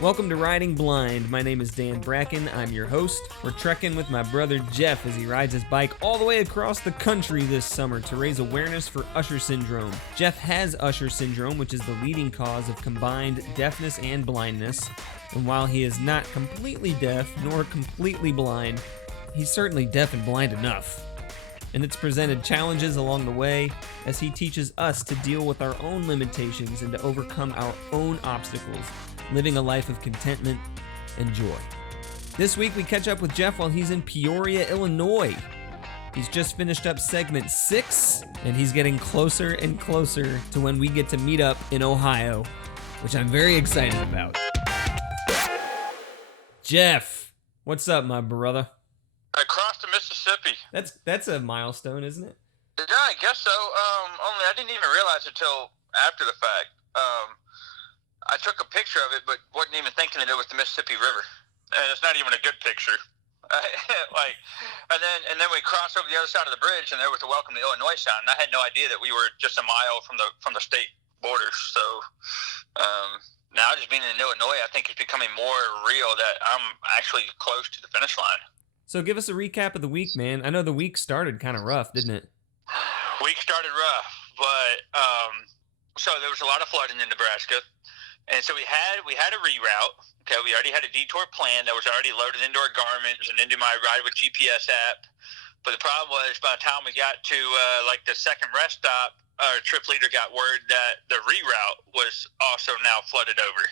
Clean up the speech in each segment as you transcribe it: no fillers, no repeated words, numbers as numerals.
Welcome to Riding Blind. My name is Dan Bracken. I'm your host. We're trekking with my brother Jeff as he rides his bike all the way across the country this summer to raise awareness for Usher syndrome. Jeff has Usher syndrome, which is the leading cause of combined deafness and blindness. And while he is not completely deaf nor completely blind, he's certainly deaf and blind enough. And it's presented challenges along the way as he teaches us to deal with our own limitations and to overcome our own obstacles, living a life of contentment and joy. This week we catch up with Jeff while he's in Peoria, Illinois. He's just finished up segment 6, and he's getting closer and closer to when we get to meet up in Ohio, which I'm very excited about. Jeff, what's up, my brother? Across the Mississippi. That's a milestone, isn't it? Yeah, I guess so. Only I didn't even realize it till after the fact. I took a picture of it, but wasn't even thinking that it was the Mississippi River, and it's not even a good picture. And then we crossed over the other side of the bridge, and there was the "Welcome to Illinois" sign. And I had no idea that we were just a mile from the state border. So now, just being in Illinois, I think it's becoming more real that I'm actually close to the finish line. So give us a recap of the week, man. I know the week started kind of rough, didn't it? Week started rough, but so there was a lot of flooding in Nebraska. And so we had a reroute. Okay, we already had a detour plan that was already loaded into our Garmins and into my Ride with GPS app. But the problem was, by the time we got to the second rest stop, our trip leader got word that the reroute was also now flooded over,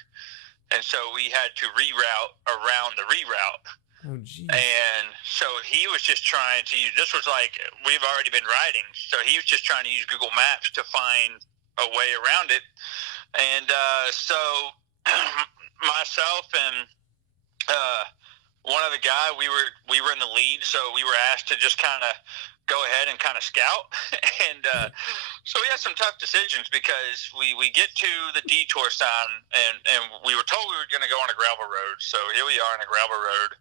and so we had to reroute around the reroute. Oh, geez. And so he was just trying to use. This was like we've already been riding, so he was just trying to use Google Maps to find a way around it. And so myself and one other guy, we were in the lead, so we were asked to just kind of go ahead and kind of scout. And so we had some tough decisions because we get to the detour sign, and we were told we were going to go on a gravel road. So here we are on a gravel road,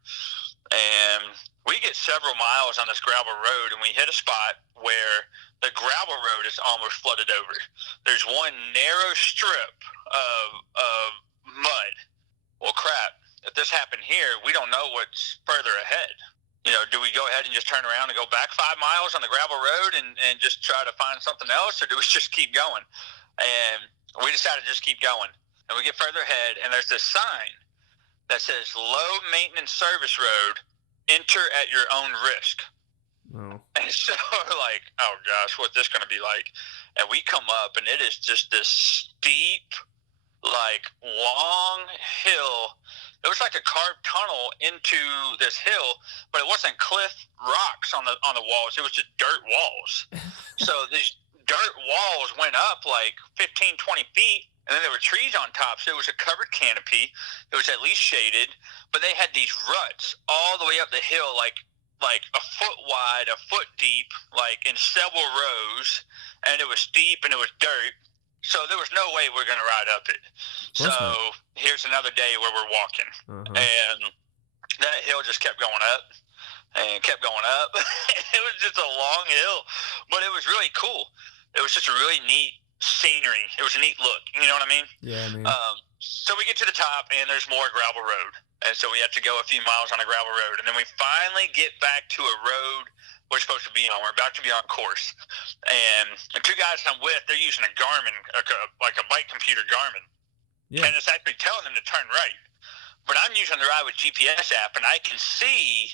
and we get several miles on this gravel road, and we hit a spot where the gravel road is almost flooded over. There's one narrow strip of mud. Well, crap. If this happened here, we don't know what's further ahead. You know, do we go ahead and just turn around and go back 5 miles on the gravel road and just try to find something else, or do we just keep going? And we decided to just keep going. And we get further ahead, and there's this sign that says, "Low Maintenance Service Road, enter at your own risk." Oh. And so we're like, oh gosh, what's this going to be like? And we come up, and it is just this steep, long hill. It was like a carved tunnel into this hill, but it wasn't cliff rocks on the walls. It was just dirt walls. So these dirt walls went up like 15, 20 feet, and then there were trees on top. So it was a covered canopy. It was at least shaded, but they had these ruts all the way up the hill, like a foot wide, a foot deep, like in several rows, and it was steep and it was dirt. So there was no way we're going to ride up it. So here's another day where we're walking, and that hill just kept going up and kept going up. It was just a long hill, but it was really cool. It was just a really neat scenery. It was a neat look. You know what I mean? Yeah, I mean. So we get to the top, and there's more gravel road. And so we have to go a few miles on a gravel road. And then we finally get back to a road we're supposed to be on. We're about to be on course. And the two guys I'm with, they're using a Garmin, like a bike computer Garmin. Yeah. And it's actually telling them to turn right. But I'm using the Ride with GPS app, and I can see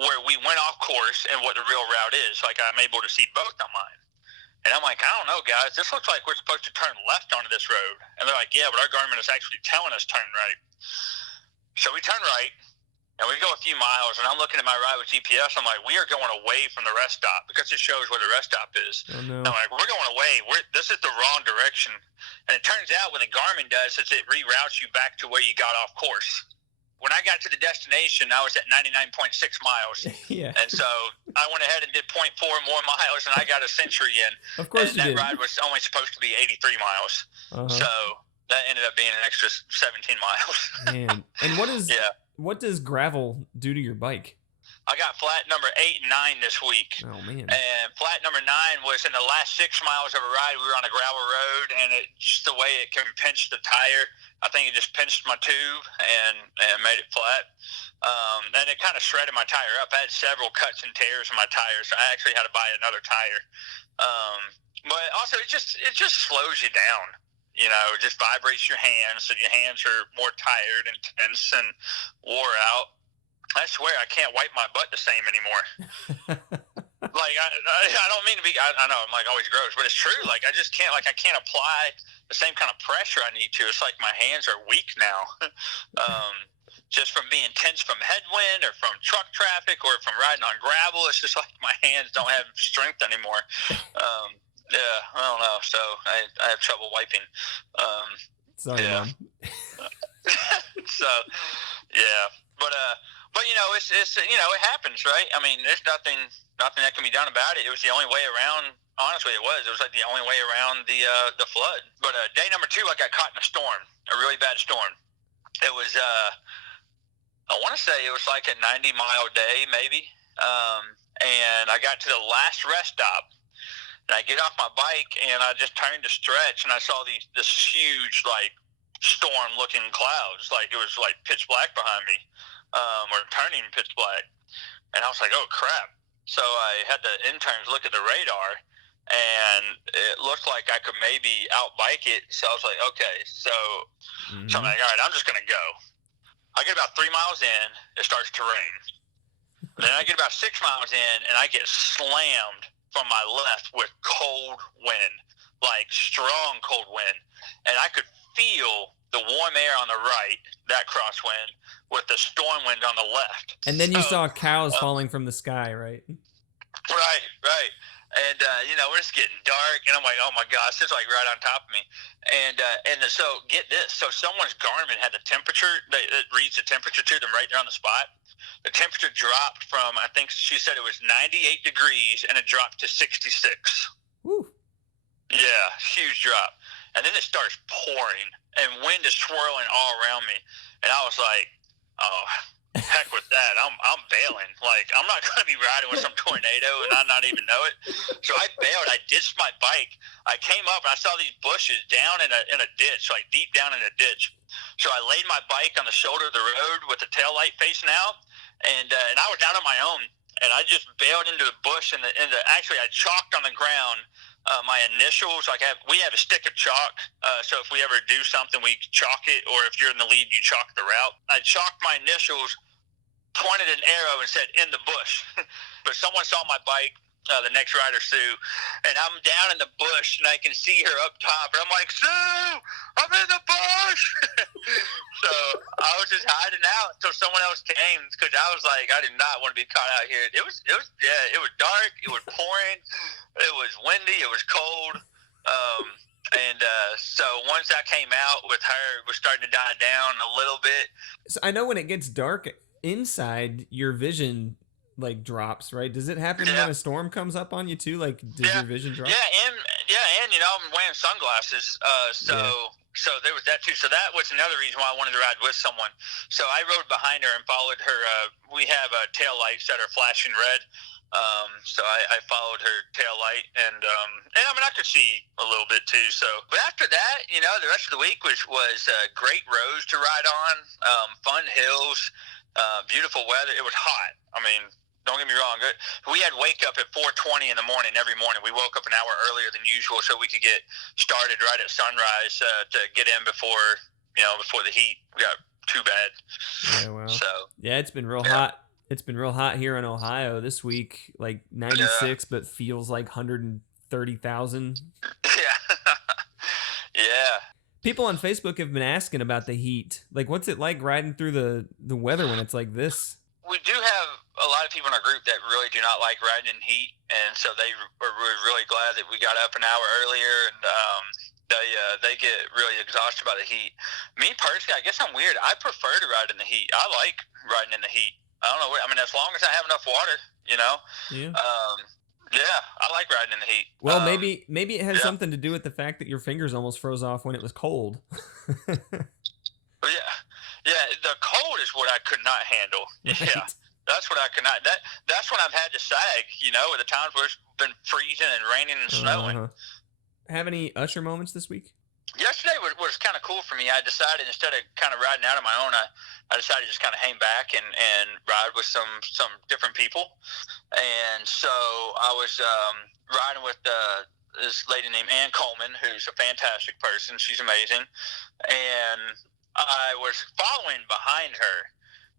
where we went off course and what the real route is. Like, I'm able to see both on mine. And I'm like, I don't know, guys. This looks like we're supposed to turn left onto this road. And they're like, yeah, but our Garmin is actually telling us turn right. So we turn right, and we go a few miles, and I'm looking at my Ride with GPS. I'm like, we are going away from the rest stop because it shows where the rest stop is. Oh, no. I'm like, we're going away. This is the wrong direction. And it turns out what the Garmin does is it reroutes you back to where you got off course. When I got to the destination, I was at 99.6 miles. Yeah. And so I went ahead and did 0.4 more miles, and I got a century in. Of course you did. And that ride was only supposed to be 83 miles. So that ended up being an extra 17 miles. Man. And what does gravel do to your bike? I got flat number 8 and 9 this week. Oh man! And flat number 9 was in the last 6 miles of a ride. We were on a gravel road, and it just the way it can pinch the tire, I think it just pinched my tube and made it flat. And it kind of shredded my tire up. I had several cuts and tears in my tires. So I actually had to buy another tire. But also, it just slows you down. You know, it just vibrates your hands, so your hands are more tired and tense and wore out. I swear I can't wipe my butt the same anymore. Like I don't mean to be. I know I'm like always gross, but it's true. Like I just can't. Like I can't apply the same kind of pressure I need to. It's like my hands are weak now, just from being tense from headwind or from truck traffic or from riding on gravel. It's just like my hands don't have strength anymore. Yeah, I don't know. So I have trouble wiping. Sorry, yeah. Mom. So yeah, but you know, it's you know, it happens, right? I mean, there's nothing that can be done about it. It was the only way around. Honestly, it was like the only way around the flood. But day number 2, I got caught in a storm, a really bad storm. It was I want to say it was like a 90-mile day, maybe. And I got to the last rest stop, and I get off my bike, and I just turned to stretch, and I saw this huge like storm-looking clouds, like it was like pitch black behind me. Or turning pitch black, and I was like, "Oh crap!" So I had the interns look at the radar, and it looked like I could maybe outbike it. So I was like, "Okay." So I'm like, "All right, I'm just gonna go." I get about 3 miles in, it starts to rain. Then I get about 6 miles in, and I get slammed from my left with cold wind, like strong cold wind, and I could feel the warm air on the right, that crosswind, with the storm wind on the left. And then you saw cows falling from the sky, right? Right. And, you know, it's getting dark, and I'm like, oh, my gosh, it's like right on top of me. And so get this. So someone's Garmin had the temperature. It reads the temperature to them right there on the spot. The temperature dropped from, I think she said it was 98 degrees, and it dropped to 66. Woo. Yeah, huge drop. And then it starts pouring, and wind is swirling all around me. And I was like, oh, heck with that. I'm bailing. Like, I'm not going to be riding with some tornado and I not even know it. So I bailed. I ditched my bike. I came up, and I saw these bushes down in a ditch, like deep down in a ditch. So I laid my bike on the shoulder of the road with the tail light facing out, and I was out on my own. And I just bailed into the bush, actually I chalked on the ground my initials. Like we have a stick of chalk, so if we ever do something, we chalk it, or if you're in the lead, you chalk the route. I chalked my initials, pointed an arrow, and said, "In the bush." But someone saw my bike, the next rider, Sue, and I'm down in the bush, and I can see her up top, and I'm like, "Sue, I'm in the bush." So I was just hiding out until someone else came, because I was like, I did not want to be caught out here. It was dark, it was pouring, it was windy, it was cold. So once I came out with her, it was starting to die down a little bit. So I know when it gets dark inside, your vision like drops, right? Does it happen when a storm comes up on you too? Like, does your vision drop? Yeah, and you know, I'm wearing sunglasses, so there was that too. So that was another reason why I wanted to ride with someone. So I rode behind her and followed her. We have tail lights that are flashing red. So I followed her tail light, and I mean, I could see a little bit too. So, but after that, you know, the rest of the week was great roads to ride on, fun hills, beautiful weather. It was hot. I mean, don't get me wrong. We had wake up at 4:20 in the morning every morning. We woke up an hour earlier than usual so we could get started right at sunrise to get in before the heat got too bad. Yeah, well. So yeah, it's been real hot. It's been real hot here in Ohio this week, like 96, but feels like 130,000. Yeah. Yeah. People on Facebook have been asking about the heat. Like, what's it like riding through the weather when it's like this? We do have a lot of people in our group that really do not like riding in heat, and so they were really glad that we got up an hour earlier, and they get really exhausted by the heat. Me personally, I guess I'm weird. I prefer to ride in the heat. I like riding in the heat. I don't know. I mean, as long as I have enough water, you know. Yeah. Yeah, I like riding in the heat. Well, maybe it has something to do with the fact that your fingers almost froze off when it was cold. Yeah, the cold is what I could not handle. Right. Yeah, That's what I cannot. That's when I've had to sag. At the times where it's been freezing and raining and snowing. Have any Usher moments this week? Yesterday was kind of cool for me. I decided instead of kind of riding out on my own, I decided to just kind of hang back and ride with some different people. And so I was riding with this lady named Ann Coleman, who's a fantastic person. She's amazing. And I was following behind her.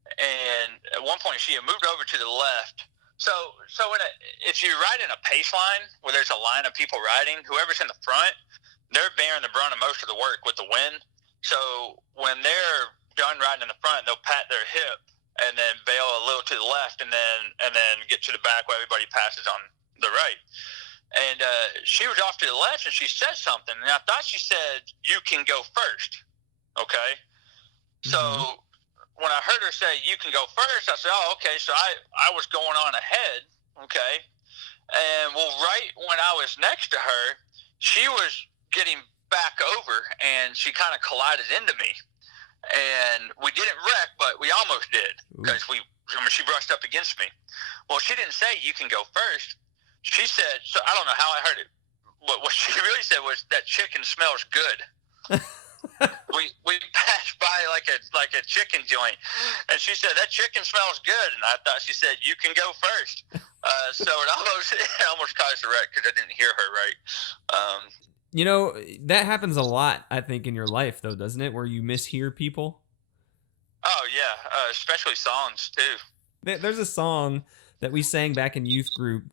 And at one point, she had moved over to the left. So if you're riding a pace line where there's a line of people riding, whoever's in the front, they're bearing the brunt of most of the work with the wind. So when they're done riding in the front, they'll pat their hip and then bail a little to the left and then get to the back where everybody passes on the right. And she was off to the left and she said something. And I thought she said, "You can go first." Okay. Mm-hmm. So when I heard her say, "You can go first," I said, "Oh, okay." So I was going on ahead. Okay. And right when I was next to her, she was getting back over and she kind of collided into me, and we didn't wreck, but we almost did because she brushed up against me. Well, she didn't say "you can go first." She said, so I don't know how I heard it. What she really said was, "That chicken smells good." we passed by like a chicken joint, and she said, "That chicken smells good," and I thought she said, "You can go first." So it almost caused a wreck because I didn't hear her right. That happens a lot, I think, in your life, though, doesn't it? Where you mishear people? Oh, yeah. Especially songs, too. There's a song that we sang back in youth group.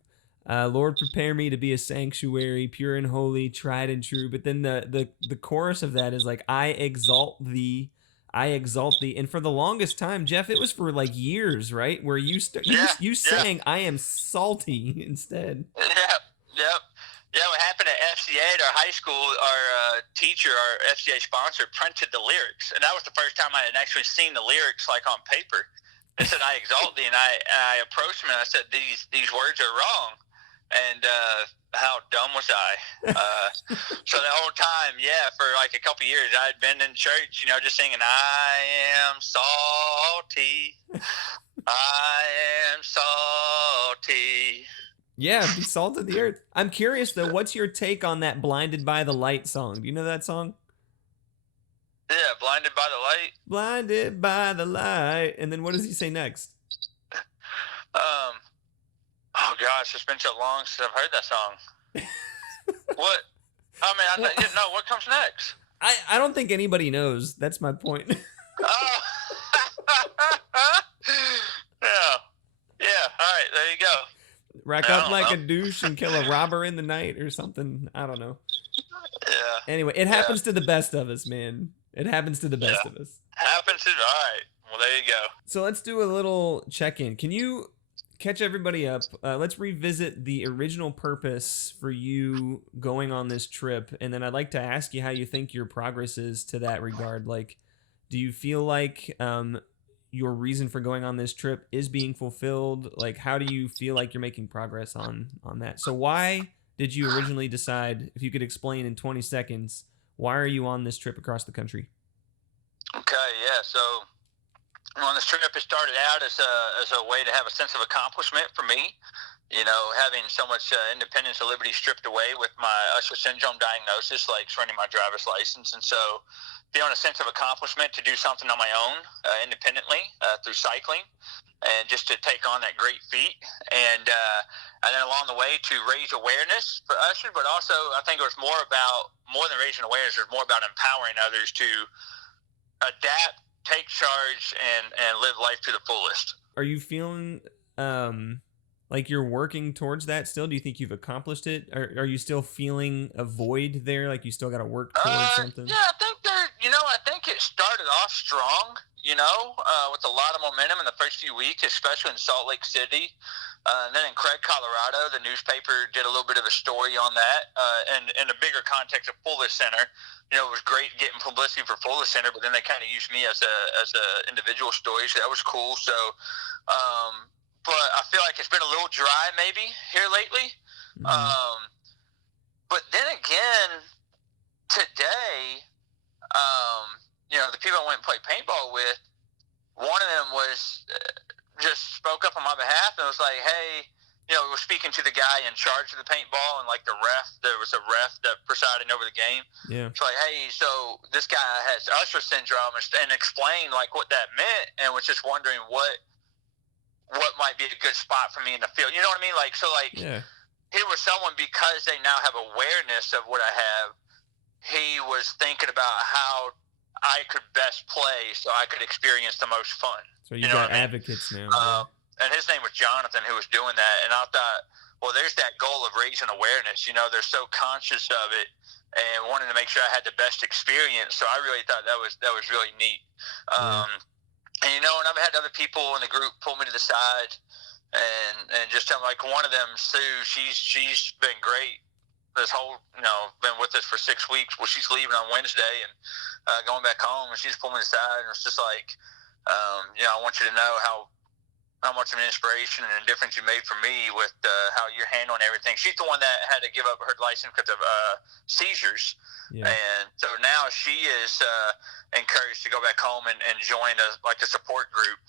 "Lord, prepare me to be a sanctuary, pure and holy, tried and true." But then the chorus of that is like, "I exalt thee, I exalt thee." And for the longest time, Jeff, it was for like years, right? Where you sang, "I am salty" instead. Yep. Yeah, what happened at FCA at our high school, our teacher, our FCA sponsor, printed the lyrics. And that was the first time I had actually seen the lyrics like on paper. It said, "I exalt thee," and I approached him and I said, these words are wrong. And how dumb was I? So the whole time, for like a couple of years, I had been in church, just singing, "I am salty, I am salty." Yeah, be salt of the earth. I'm curious, though, what's your take on that "Blinded by the Light" song? Do you know that song? Yeah, "Blinded by the Light." Blinded by the light. And then what does he say next? Oh, gosh, it's been so long since I've heard that song. What? I mean, no, what comes next? I don't think anybody knows. That's my point. Oh. Yeah, all right, there you go. Rack up like a douche and kill a robber in the night or something. I don't know. Yeah. Anyway, it happens to the best of us, man. It happens to the best of us. Happens to, all right. Well, there you go. So let's do a little check-in. Can you catch everybody up? Let's revisit the original purpose for you going on this trip. And then I'd like to ask you how you think your progress is to that regard. Like, do you feel like your reason for going on this trip is being fulfilled? Like, how do you feel like you're making progress on that? So why did you originally decide, if you could explain in 20 seconds, why are you on this trip across the country? Okay, yeah. So on this trip, it started out as a way to have a sense of accomplishment for me. Having so much independence and liberty stripped away with my Usher syndrome diagnosis, like surrendering my driver's license. And so feeling a sense of accomplishment to do something on my own, independently, through cycling, and just to take on that great feat. And then along the way to raise awareness for Usher, but also I think it was more than raising awareness, it was more about empowering others to adapt, take charge, and live life to the fullest. Are you feeling like you're working towards that still? Do you think you've accomplished it? Or are you still feeling a void there? Like you still got to work towards something? Yeah, I think it started off strong, with a lot of momentum in the first few weeks, especially in Salt Lake City. And then in Craig, Colorado, the newspaper did a little bit of a story on that. And in the bigger context of Fullest Center, it was great getting publicity for Fullest Center, but then they kind of used me as a individual story, so that was cool. So, but I feel like it's been a little dry maybe here lately. Mm-hmm. But then again, today, the people I went and played paintball with, one of them was just spoke up on my behalf and was like, hey, we're speaking to the guy in charge of the paintball and like the ref. There was a ref that presided over the game. Yeah. It's like, hey, so this guy has Usher syndrome, and explained like what that meant, and was just wondering what might be a good spot for me in the field. You know what I mean? Like, so like, yeah. Here was someone, because they now have awareness of what I have. He was thinking about how I could best play so I could experience the most fun. So you got advocates now. And his name was Jonathan, who was doing that. And I thought, well, there's that goal of raising awareness. They're so conscious of it and wanting to make sure I had the best experience. So I really thought that was really neat. And and I've had other people in the group pull me to the side and just tell me, like, one of them, Sue, she's been great. This whole, been with us for 6 weeks. Well, she's leaving on Wednesday and going back home, and she's pulling me aside, and it's just like, I want you to know how much of an inspiration and a difference you made for me with how you're handling everything. She's the one that had to give up her license because of seizures. Yeah. And so now she is encouraged to go back home and join a support group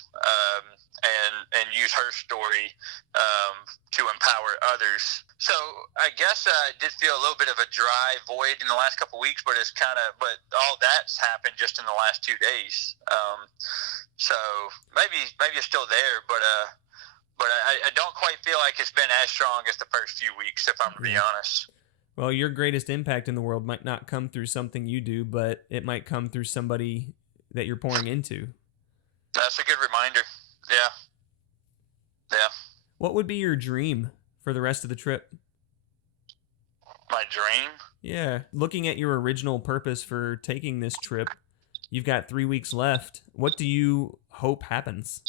and use her story to empower others. So I guess I did feel a little bit of a dry void in the last couple of weeks, but but all that's happened just in the last 2 days. So maybe it's still there, but I don't quite feel like it's been as strong as the first few weeks, if I'm to be honest. Well, your greatest impact in the world might not come through something you do, but it might come through somebody that you're pouring into. That's a good reminder. Yeah. What would be your dream for the rest of the trip? My dream? Yeah. Looking at your original purpose for taking this trip, you've got 3 weeks left. What do you hope happens?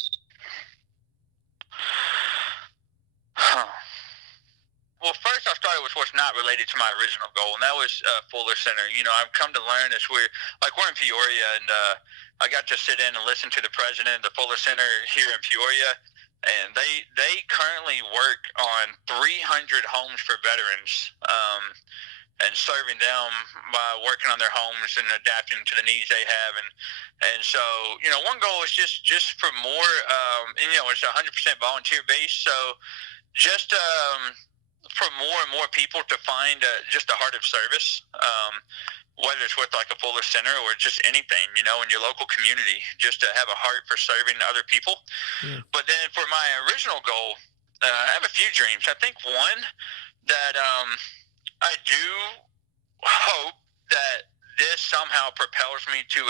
Well, first I started with what's not related to my original goal, and that was Fuller Center. I've come to learn as we're in Peoria, and I got to sit in and listen to the president of the Fuller Center here in Peoria, and they currently work on 300 homes for veterans. And serving them by working on their homes and adapting to the needs they have, and so one goal is just for more, it's 100% volunteer based, so just for more and more people to find just a heart of service, whether it's with like a Fuller Center or just anything, in your local community, just to have a heart for serving other people. But then for my original goal, I have a few dreams. I think one that I do hope that this somehow propels me to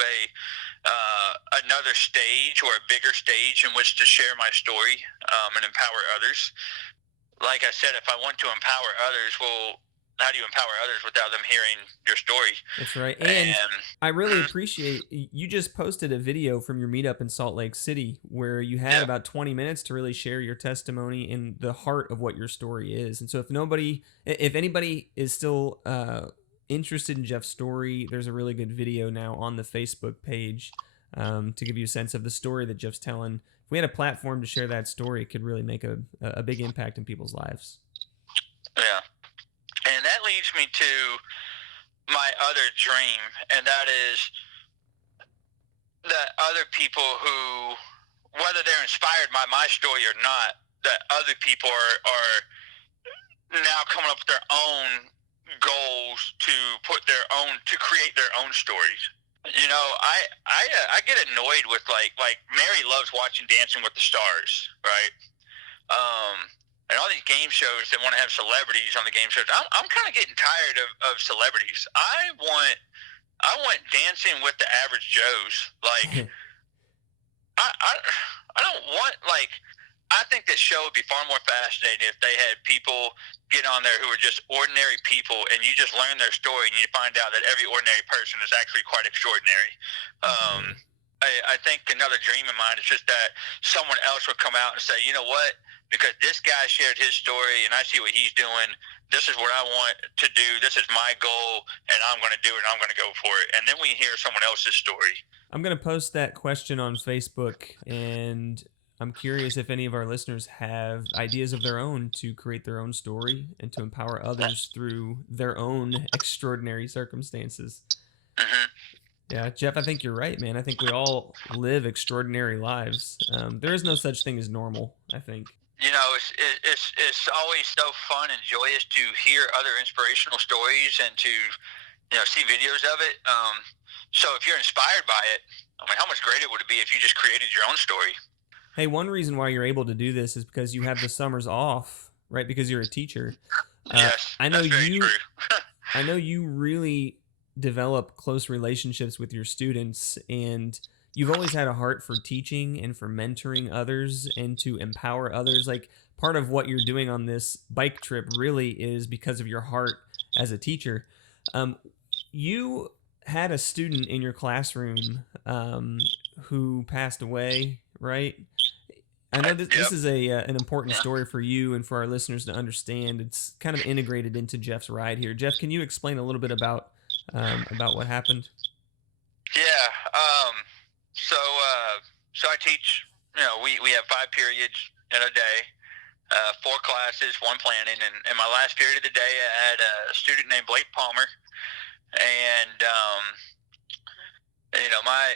another stage or a bigger stage in which to share my story and empower others. Like I said, if I want to empower others, well, how do you empower others without them hearing your story? That's right. And I really appreciate, you just posted a video from your meetup in Salt Lake City where you had about 20 minutes to really share your testimony and the heart of what your story is. And so if anybody is still interested in Jeff's story, there's a really good video now on the Facebook page to give you a sense of the story that Jeff's telling. If we had a platform to share that story, it could really make a big impact in people's lives. Yeah. And that leads me to my other dream, and that is that other people who, whether they're inspired by my story or not, that other people are now coming up with their own goals to create their own stories. I get annoyed with like Mary loves watching Dancing with the Stars, right? And all these game shows that want to have celebrities on the game shows. I'm kind of getting tired of celebrities. I want Dancing with the Average Joes. Like, I don't want, like, I think this show would be far more fascinating if they had people get on there who are just ordinary people, and you just learn their story, and you find out that every ordinary person is actually quite extraordinary. I think another dream of mine is just that someone else would come out and say, you know what, because this guy shared his story and I see what he's doing, this is what I want to do, this is my goal, and I'm going to do it, and I'm going to go for it. And then we hear someone else's story. I'm going to post that question on Facebook, and I'm curious if any of our listeners have ideas of their own to create their own story and to empower others through their own extraordinary circumstances. Mm-hmm. Yeah, Jeff, I think you're right, man. I think we all live extraordinary lives. There is no such thing as normal, I think. It's always so fun and joyous to hear other inspirational stories and to see videos of it. So if you're inspired by it, I mean, how much greater would it be if you just created your own story? Hey, one reason why you're able to do this is because you have the summers off, right? Because you're a teacher. Yes, I know that's very you. true. I know you really develop close relationships with your students, and you've always had a heart for teaching and for mentoring others and to empower others. Like part of what you're doing on this bike trip really is because of your heart as a teacher. Um, you had a student in your classroom who passed away, right? I know this Yep. is an important Yeah. story for you and for our listeners to understand. It's kind of integrated into Jeff's ride here. Jeff, can you explain a little bit about what happened? Yeah. So I teach. We have 5 periods in a day, 4 classes, one planning, and my last period of the day, I had a student named Blake Palmer, and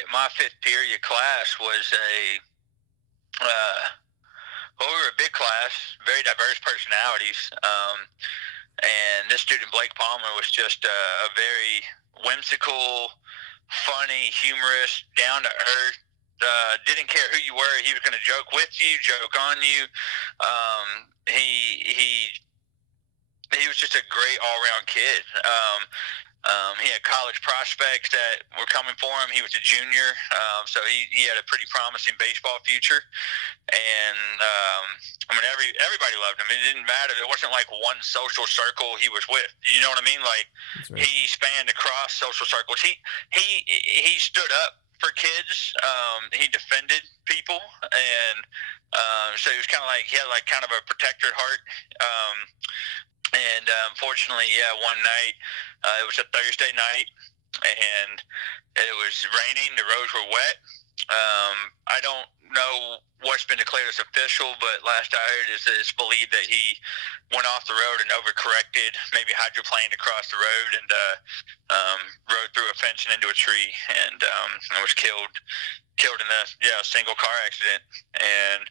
my fifth period class was uh, we were a big class, very diverse personalities. And this student, Blake Palmer, was just a very whimsical, funny, humorous, down to earth. Didn't care who you were; he was going to joke with you, joke on you. He was just a great all around kid. He had college prospects that were coming for him. He was a junior, so he had a pretty promising baseball future. And I mean, everybody loved him. It didn't matter. It wasn't like one social circle he was with. You know what I mean? Like Right. he spanned across social circles. He stood up for kids. He defended people, and so he was kind of like he had like kind of a protector heart. And unfortunately, yeah, one night it was a Thursday night, and it was raining. The roads were wet. I don't know what's been declared as official, but last I heard is it's believed that he went off the road and overcorrected, maybe hydroplaned across the road and rode through a fence and into a tree, and was killed in a single car accident. And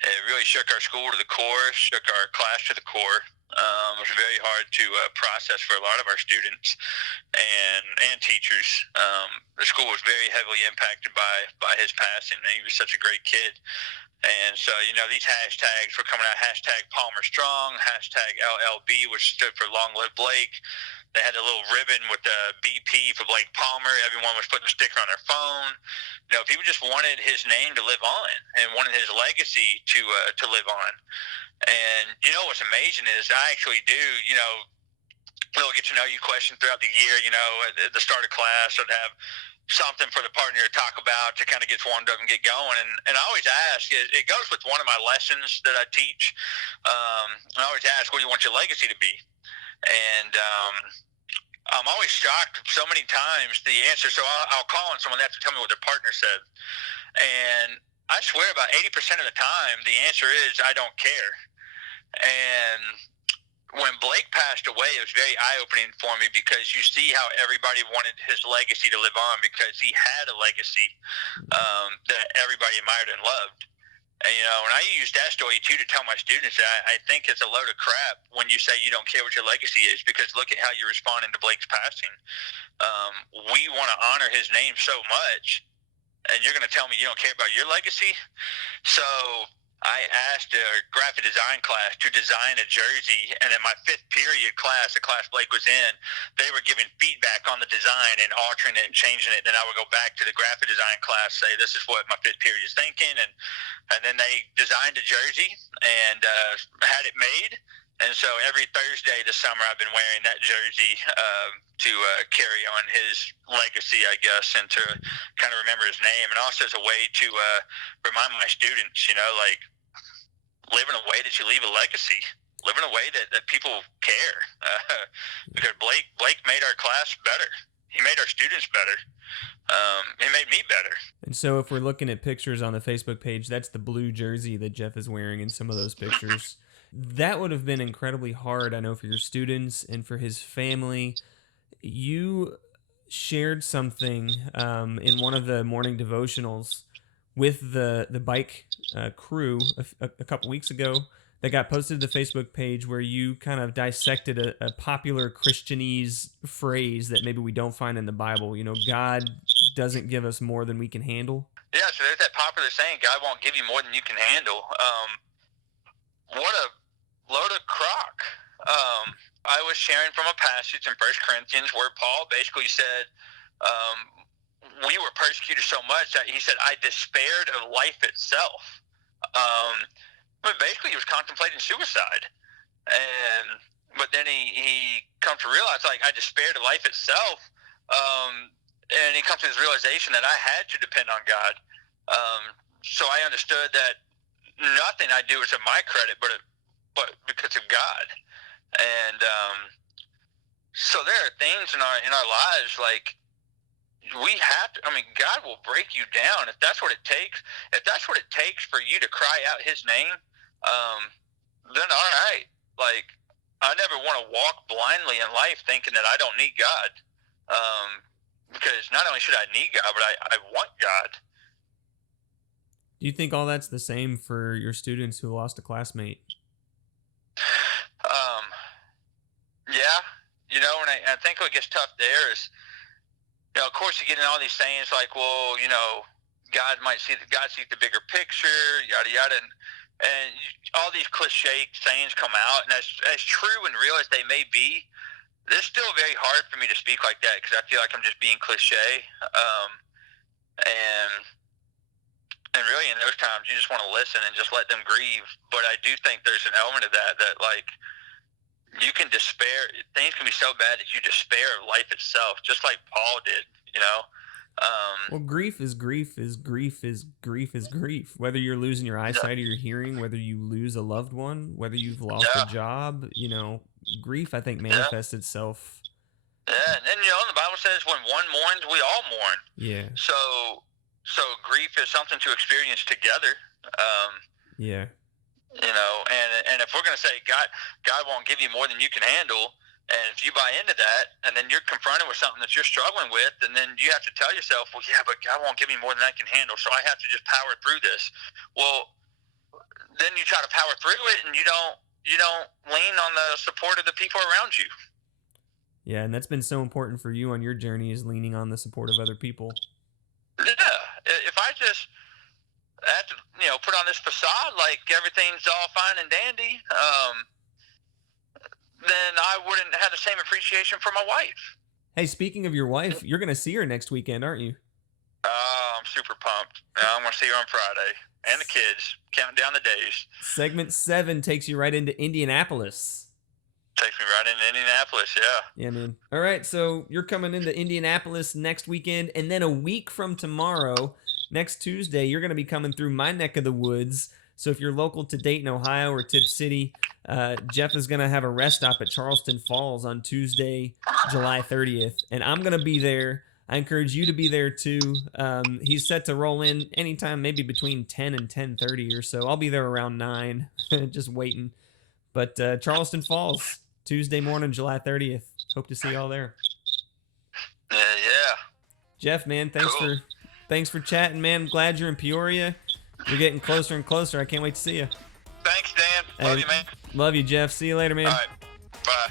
it really shook our school to the core, shook our class to the core. It was very hard to process for a lot of our students and teachers. The school was very heavily impacted by his passing, and he was such a great kid. And so, these hashtags were coming out, hashtag Palmer Strong, hashtag LLB, which stood for Long Live Blake. They had a little ribbon with the BP for Blake Palmer. Everyone was putting a sticker on their phone. People just wanted his name to live on and wanted his legacy to live on. And what's amazing is I actually do, little get to know you question throughout the year. At the start of class, I'd have something for the partner to talk about to kind of get warmed up and get going. And I always ask, it goes with one of my lessons that I teach. I always ask, what do you want your legacy to be? And I'm always shocked so many times the answer. So I'll call on someone that to tell me what their partner said. And I swear about 80% of the time, the answer is, I don't care. And when Blake passed away, it was very eye-opening for me because you see how everybody wanted his legacy to live on because he had a legacy that everybody admired and loved. And, and I use that story, too, to tell my students that I think it's a load of crap when you say you don't care what your legacy is, because look at how you're responding to Blake's passing. We want to honor his name so much, and you're going to tell me you don't care about your legacy? So I asked a graphic design class to design a jersey, and in my fifth period class, the class Blake was in, they were giving feedback on the design and altering it and changing it. Then I would go back to the graphic design class, say, this is what my fifth period is thinking, and then they designed a jersey and had it made. And so every Thursday this summer, I've been wearing that jersey to carry on his legacy, I guess, and to kind of remember his name, and also as a way to remind my students, like, live in a way that you leave a legacy, live in a way that people care, because Blake made our class better. He made our students better. He made me better. And so if we're looking at pictures on the Facebook page, that's the blue jersey that Jeff is wearing in some of those pictures. That would have been incredibly hard, I know, for your students and for his family. You shared something in one of the morning devotionals with the bike crew a couple weeks ago that got posted to the Facebook page, where you kind of dissected a popular Christianese phrase that maybe we don't find in the Bible. God doesn't give us more than we can handle. Yeah, so there's that popular saying, God won't give you more than you can handle. What a load of crock. I was sharing from a passage in 1 Corinthians where Paul basically said, we were persecuted so much that he said, I despaired of life itself. Basically, he was contemplating suicide. But then he comes to realize, like, I despaired of life itself. And he comes to this realization that I had to depend on God. So I understood that nothing I do is of my credit, but because of God. And so there are things in our lives, like, we have to. I mean, God will break you down if that's what it takes. If that's what it takes for you to cry out His name, then all right. Like, I never want to walk blindly in life thinking that I don't need God. Because not only should I need God, but I want God. Do you think all that's the same for your students who lost a classmate? Yeah. And I think what gets tough there is, of course, you get in all these sayings like, well, God sees the bigger picture, yada, yada. And all these cliche sayings come out. And as true and real as they may be, it's still very hard for me to speak like that because I feel like I'm just being cliche. And really in those times, you just want to listen and just let them grieve. But I do think there's an element of that like, you can despair. Things can be so bad that you despair of life itself, just like Paul did, Well, grief is grief is grief is grief is grief. Whether you're losing your eyesight or your hearing, whether you lose a loved one, whether you've lost a job, grief, I think, manifests itself. Yeah, and then, the Bible says when one mourns, we all mourn. Yeah. So grief is something to experience together. Yeah. And if we're going to say God won't give you more than you can handle, and if you buy into that, and then you're confronted with something that you're struggling with, and then you have to tell yourself, well, yeah, but God won't give me more than I can handle, so I have to just power through this. Well, then you try to power through it, and you don't lean on the support of the people around you. Yeah, and that's been so important for you on your journey, is leaning on the support of other people. Yeah, if I just have to, put on this facade like everything's all fine and dandy, then I wouldn't have the same appreciation for my wife. Hey, speaking of your wife, you're going to see her next weekend, aren't you? I'm super pumped. I'm going to see her on Friday. And the kids. Counting down the days. Segment 7 takes you right into Indianapolis. Takes me right into Indianapolis, yeah. Yeah, man. All right, so you're coming into Indianapolis next weekend, and then a week from tomorrow, next Tuesday, you're going to be coming through my neck of the woods. So if you're local to Dayton, Ohio, or Tipp City, Jeff is going to have a rest stop at Charleston Falls on Tuesday, July 30th, and I'm going to be there. I encourage you to be there too. He's set to roll in anytime, maybe between 10 and 10:30 or so. I'll be there around 9, just waiting. But Charleston Falls, Tuesday morning, July 30th. Hope to see y'all there. Yeah. Jeff, man, thanks for chatting, man. I'm glad you're in Peoria. You're getting closer and closer. I can't wait to see you. Thanks, Dan. Love you, man. Love you, Jeff. See you later, man. All right. Bye.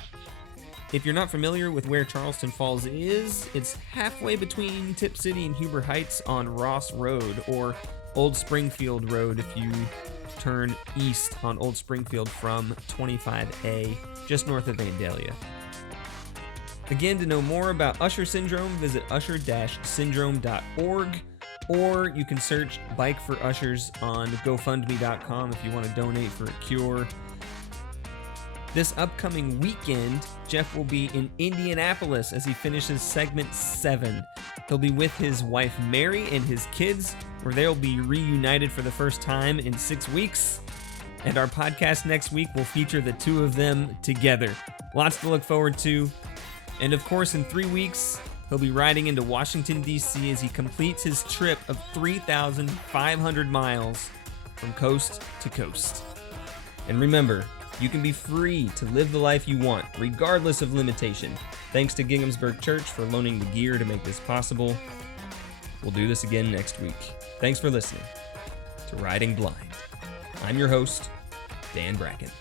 If you're not familiar with where Charleston Falls is, it's halfway between Tipp City and Huber Heights on Ross Road, or Old Springfield Road if you turn east on Old Springfield from 25A, just north of Vandalia. Again, to know more about Usher syndrome, visit usher-syndrome.org, or you can search Bike for Ushers on GoFundMe.com if you want to donate for a cure. This upcoming weekend, Jeff will be in Indianapolis as he finishes segment 7. He'll be with his wife Mary and his kids, where they'll be reunited for the first time in 6 weeks. And our podcast next week will feature the two of them together. Lots to look forward to. And of course, in 3 weeks, he'll be riding into Washington, D.C. as he completes his trip of 3,500 miles from coast to coast. And remember, You can be free to live the life you want, regardless of limitation. Thanks to Ginghamsburg Church for loaning the gear to make this possible. We'll do this again next week. Thanks for listening to Riding Blind. I'm your host, Dan Bracken.